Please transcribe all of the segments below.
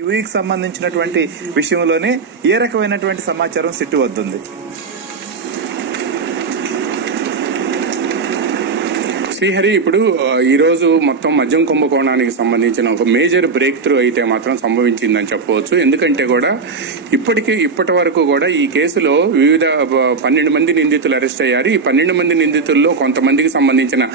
యూఈకి సంబంధించినటువంటి విషయంలోనే ఏ రకమైనటువంటి సమాచారం సిట్టు వద్దుంది? శ్రీహరి, ఇప్పుడు ఈ రోజు మొత్తం మద్యం కుంభకోణానికి సంబంధించిన ఒక మేజర్ బ్రేక్ త్రూ అయితే మాత్రం సంభవించిందని చెప్పవచ్చు. ఎందుకంటే కూడా ఇప్పటి వరకు కూడా ఈ కేసులో వివిధ 12 మంది నిందితులు అరెస్ట్ అయ్యారు. ఈ 12 మంది నిందితుల్లో కొంతమందికి సంబంధించిన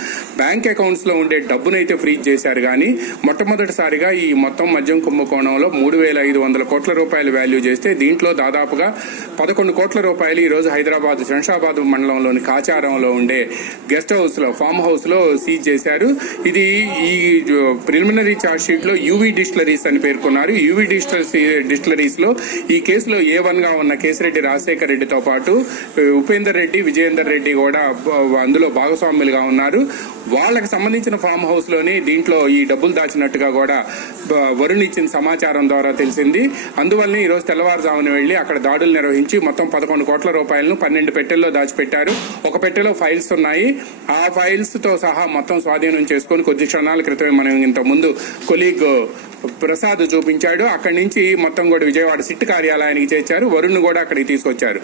బ్యాంక్ అకౌంట్స్ లో ఉండే డబ్బునైతే ఫ్రీజ్ చేశారు. కానీ మొట్టమొదటిసారిగా ఈ మొత్తం మద్యం కుంభకోణంలో 3,500 కోట్ల రూపాయలు వాల్యూ చేస్తే దీంట్లో దాదాపుగా 11 కోట్ల రూపాయలు ఈ రోజు హైదరాబాద్ శంషాబాద్ మండలంలోని కాచారంలో ఉండే గెస్ట్ హౌస్ లో, ఫామ్ హౌస్ లో సీజ్ చేశారు. ఇది ఈ ప్రిలిమినరీ ఛార్జ్ షీట్ లో యూవీ డిస్టిలరీస్ అని పేర్కొన్నారు. యూవీ డిస్టిలరీస్ లో ఈ కేసులో A1 గా ఉన్న కేసిరెడ్డి రాజశేఖర రెడ్డితో పాటు ఉపేందర్ రెడ్డి, విజయేందర్ రెడ్డి కూడా అందులో భాగస్వాములుగా ఉన్నారు. వాళ్ళకి సంబంధించిన ఫామ్ హౌస్ లోని దీంట్లో ఈ డబ్బులు దాచినట్టుగా కూడా వరుణ్ ఇచ్చిన సమాచారం ద్వారా తెలిసింది. అందువల్లనే ఈ రోజు తెల్లవారుజామున వెళ్లి అక్కడ దాడులు నిర్వహించి మొత్తం 11 కోట్ల రూపాయలను 12 పెట్టెల్లో దాచిపెట్టారు. ఒక పెట్టెలో ఫైల్స్ ఉన్నాయి. ఆ ఫైల్స్ తో సహా మొత్తం స్వాధీనం చేసుకుని కొద్ది క్షణాల క్రితమే మనం ఇంత ముందు కొలీగ్ ప్రసాద్ చూపించాడు. అక్కడి నుంచి మొత్తం కూడా విజయవాడ సిట్ కార్యాలయానికి చేర్చారు. వరుణ్ కూడా అక్కడికి తీసుకొచ్చారు.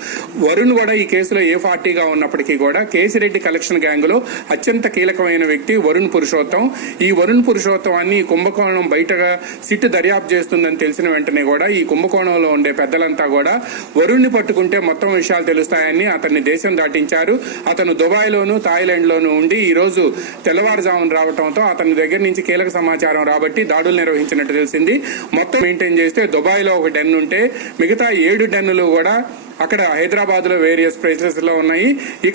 వరుణ్ కూడా ఈ కేసులో ఏ పార్టీగా ఉన్నప్పటికీ కూడా కేసిరెడ్డి కలెక్షన్ గ్యాంగ్ లో అత్యంత కీలకమైన వ్యక్తి వరుణ్ పురుషోత్తం. ఈ వరుణ్ పురుషోత్తమాన్ని కుంభకోణం బయటగా సిట్ దర్యాప్తు చేస్తుందని తెలిసిన వెంటనే కూడా ఈ కుంభకోణంలో ఉండే పెద్దలంతా కూడా వరుణ్ని పట్టుకుంటే మొత్తం విషయాలు తెలుస్తాయని అతన్ని దేశం దాటించారు. అతను దుబాయ్ లోను, థాయిలాండ్ లోను ఉండి ఈ రోజు తెల్లవారుజామున రావడంతో అతని దగ్గర నుంచి కీలక సమాచారం రాబట్టి దాడులు నిర్వహించిన తెలిసింది. మొత్తం మెయింటైన్ చేస్తే దుబాయ్ లో ఒక డెన్ ఉంటే మిగతా 7 డెన్నులు కూడా అక్కడ హైదరాబాద్ లో వేరియస్ ప్లేసెస్ లో ఉన్నాయి.